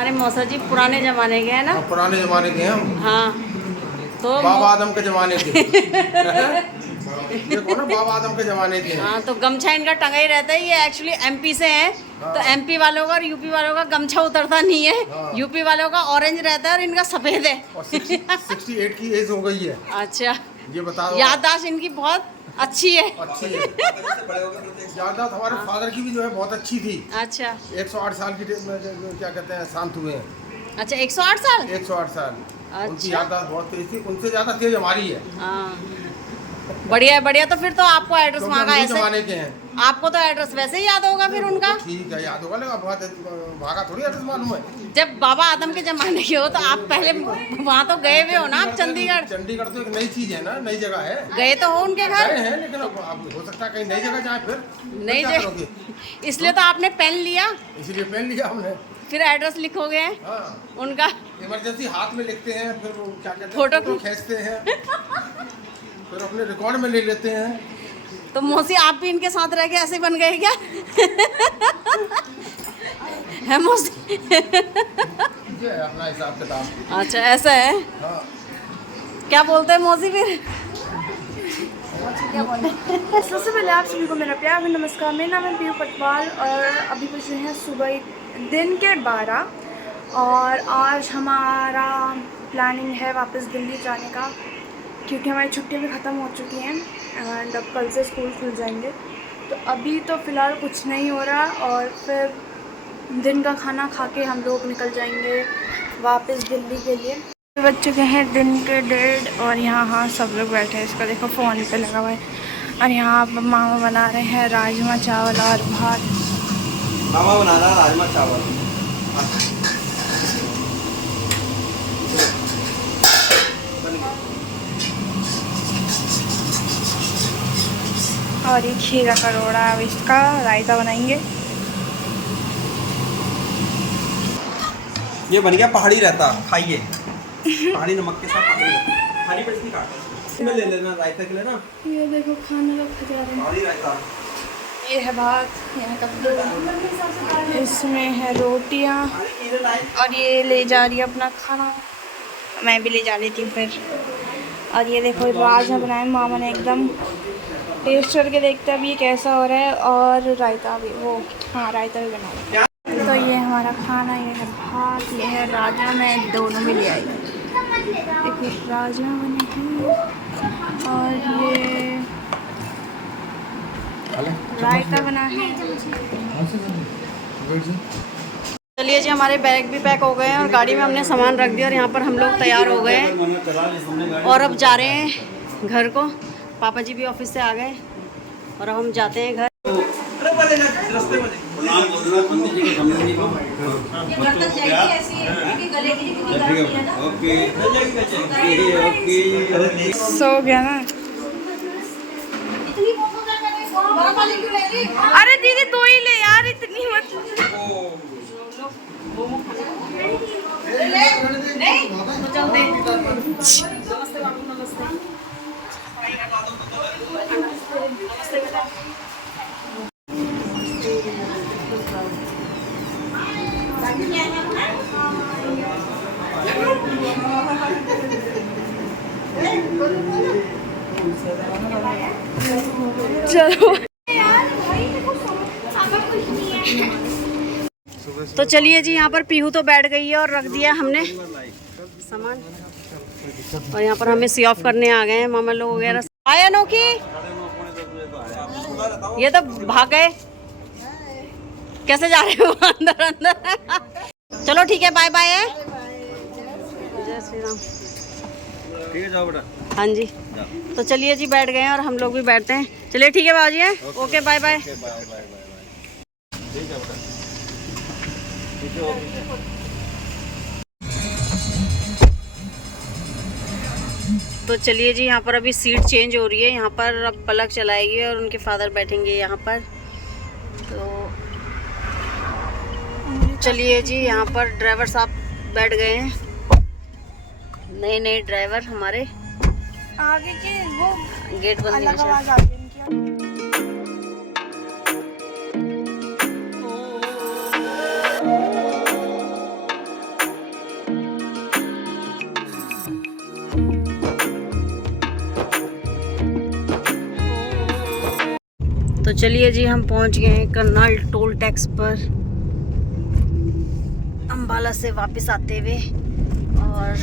हमारे मौसा जी पुराने जमाने के हैं ना। पुराने जमाने के हैं हम। हाँ तो बाबा आदम के जमाने के। देखो ना, बाबा आदम के जमाने के। हाँ तो गमछा इनका टंगा ही रहता है। ये एक्चुअली एमपी से हैं। हाँ। तो एमपी वालों का और यूपी वालों का गमछा उतरता नहीं है। हाँ। यूपी वालों का ऑरेंज रहता है और इनका सफेद है। और 68 की एज हो गई है। अच्छा, ये बताओ। याददाश्त इनकी बहुत अच्छी है। अच्छी है। याददाश्त हमारे फादर की भी जो है बहुत अच्छी थी। अच्छा 108 साल की क्या कहते हैं, शांत हुए हैं। अच्छा 108 साल। 108 साल। अच्छा। उनकी याददाश्त बहुत तेज थी, उनसे ज्यादा तेज हमारी है। हाँ बढ़िया है, बढ़िया। तो फिर तो आपको एड्रेस क्योंकि मांगा हम ऐसे, जमाने के हैं। आपको तो एड्रेस वैसे ही याद होगा फिर उनका। ठीक है, याद होगा, लेकिन बहुत भागा थोड़ी एड्रेस मालूम है। जब बाबा आदम के जमाने के हो तो आप पहले वहाँ तो गए हुए हो ना आप चंडीगढ़। चंडीगढ़ तो एक नई चीज है ना, नई जगह है। गए तो हो उनके घर। गए हैं, लेकिन अब हो सकता है कहीं नई जगह जाए फिर। नई क्या जगह, करोगे? इसलिए तो आपने पेन लिया, इसीलिए पेन लिया हमने। फिर एड्रेस लिखोगे हाँ, उनका। इमरजेंसी हाथ में लिखते हैं, फिर वो क्या कहते हैं, फोटो खींचते हैं, फिर अपने रिकॉर्ड में ले लेते हैं। तो मौसी आप भी इनके साथ रह के ऐसे बन गए क्या? है मौसी? ये है अपना हिसाब किताब। अच्छा ऐसा है। हाँ। क्या बोलते हैं मौसी फिर? सबसे पहले आप सभी को मेरा प्यार भरा नमस्कार। मेरा नाम है पीयू पटवाल और अभी बजे हैं सुबह दिन के 12 और आज हमारा प्लानिंग है वापस दिल्ली जाने का, क्योंकि हमारी छुट्टियां भी ख़त्म हो चुकी हैं एंड अब कल से स्कूल खुल जाएंगे। तो अभी तो फ़िलहाल कुछ नहीं हो रहा और फिर दिन का खाना खा के हम लोग निकल जाएंगे वापस दिल्ली के लिए। बज चुके हैं दिन के 1:30 और यहाँ सब लोग बैठे हैं। इसका देखो फ़ोन पे लगा हुआ है। और यहाँ मामा बना रहे हैं राजमा चावल और भात। मामा बना रहा राजमा चावल। और ये खीरा करोड़ा, अब इसका रायता बनाएंगे। ये बन गया पहाड़ी रहता, खाइए। पहाड़ी नमक के साथ पहाड़ी रहता। हरी मिर्च काट में ले लेना रायता के लिए ना। ये देखो खाना रखा जा रहा है। पहाड़ी रायता। ये है भात, यहाँ कद्दू, इसमें है रोटियाँ और ये ले जा रही है अपना खाना। मैं भी ले जा लेती हूँ फिर। और ये देखो राजमा बनाए मामा ने, एकदम टेस्ट करके देखते हैं अभी ये कैसा हो रहा है। और रायता भी, वो हाँ रायता भी बना। तो ये हमारा खाना, ये है भात, ये है राजमा। मैं दोनों में ले आई। देखिए राजमा बने हैं और ये रायता बना है। चलिए जी, हमारे बैग भी पैक हो गए हैं और गाड़ी में हमने सामान रख दिया और यहाँ पर हम लोग तैयार हो गए हैं और अब जा रहे हैं घर को। पापा जी भी ऑफिस से आ गए और अब हम जाते हैं घर। सो गया ना। अरे दीदी दो ही ले यार, इतनी मत। चलो तो चलिए जी, यहाँ पर पीहू तो बैठ गई है और रख दिया हमने सामान और यहाँ पर हमें सी ऑफ करने आ गए हैं मामा लोग वगैरह। आया नोकी, ये तो भाग गए। कैसे जा रहे हो अंदर अंदर? चलो ठीक है, बाय बाय। जय श्री राम। ठीक है, जाओ बेटा। हाँ जी, तो चलिए जी, बैठ गए हैं और हम लोग भी बैठते हैं। चलिए ठीक है बाबू जी, ओके बाय बाय। तो चलिए जी, यहाँ पर अभी सीट चेंज हो रही है। यहाँ पर अब पलक चलाएगी और उनके फादर बैठेंगे यहाँ पर। तो चलिए जी, यहाँ पर ड्राइवर साहब बैठ गए हैं, नए नए ड्राइवर हमारे। आगे के वो गेट बंद अलग है। आवाज आती है इनकी। चलिए जी, हम पहुंच गए हैं करनाल टोल टैक्स पर अम्बाला से वापस आते हुए। और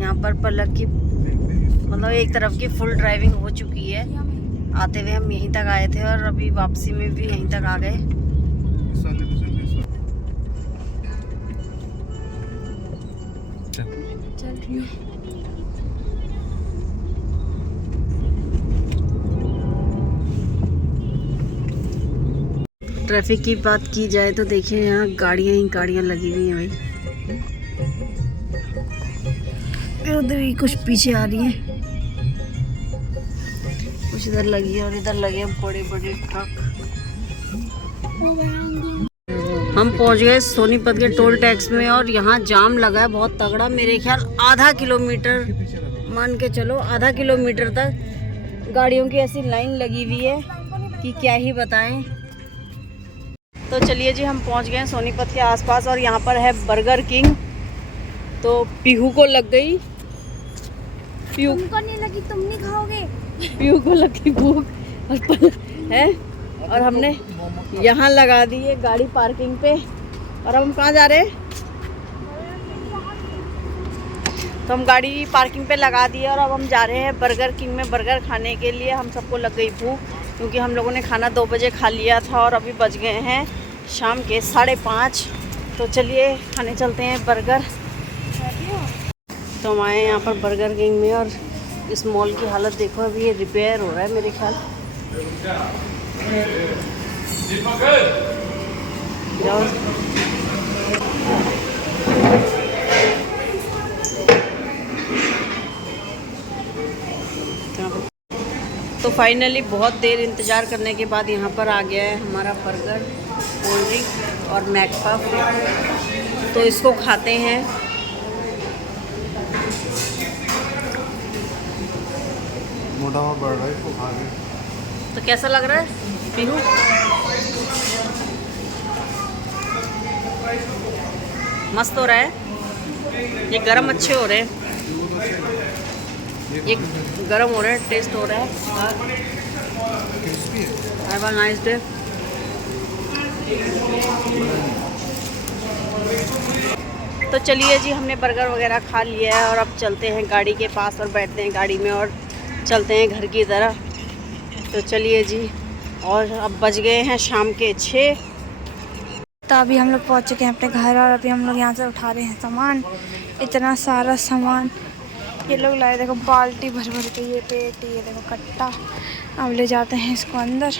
यहाँ पर पलक की मतलब एक तरफ की फुल ड्राइविंग हो चुकी है। आते हुए हम यहीं तक आए थे और अभी वापसी में भी यहीं तक आ गए। ट्रैफिक की बात की जाए तो देखिए यहाँ गाड़ियाँ ही गाड़ियाँ लगी हुई हैं भाई। उधर ही कुछ पीछे आ रही है, कुछ इधर लगी है और इधर लगे हैं बड़े बड़े ट्रक। हम पहुंच गए सोनीपत के टोल टैक्स में और यहाँ जाम लगा है बहुत तगड़ा। मेरे ख्याल आधा किलोमीटर, मान के चलो आधा किलोमीटर तक गाड़ियों की ऐसी लाइन लगी हुई है कि क्या ही बताएं। तो चलिए जी, हम पहुंच गए हैं सोनीपत के आसपास और यहाँ पर है बर्गर किंग। तो पीहू को लग गई, तुमको नहीं लगी, तुम नहीं खाओगे। पीहू को लगी भूख है और हमने यहाँ लगा दी है गाड़ी पार्किंग पे। और अब हम कहाँ जा रहे हैं? तो हम गाड़ी पार्किंग पे लगा दी है और अब हम जा रहे हैं बर्गर किंग में बर्गर खाने के लिए। हम सबको लग गई भूख क्योंकि हम लोगों ने खाना 2 बजे खा लिया था और अभी बज गए हैं शाम के 5:30। तो चलिए खाने चलते हैं बर्गर। तो हम आए यहाँ पर बर्गर किंग में और इस मॉल की हालत देखो, अभी ये रिपेयर हो रहा है मेरे ख्याल। तो फाइनली बहुत देर इंतज़ार करने के बाद यहाँ पर आ गया है हमारा बर्गर, कोल्ड ड्रिंक और मैकपफ। तो इसको खाते हैं। मोटा हुआ बढ़ रहा है, इसको खा के। तो कैसा लग रहा है पीहू? मस्त हो रहा है। ये गरम अच्छे हो रहे हैं, ये गरम हो रहा है, टेस्ट हो रहा है। Have a nice day. तो चलिए जी, हमने बर्गर वगैरह खा लिया है और अब चलते हैं गाड़ी के पास और बैठते हैं गाड़ी में और चलते हैं घर की तरफ। तो चलिए जी, और अब बज गए हैं शाम के 6। तो अभी हम लोग पहुँच चुके हैं अपने घर और अभी हम लोग यहाँ से उठा रहे हैं सामान। इतना सारा सामान ये लोग लाए, देखो बाल्टी भर भर के, ये पेट, ये देखो कट्टा। अब ले जाते हैं इसको अंदर।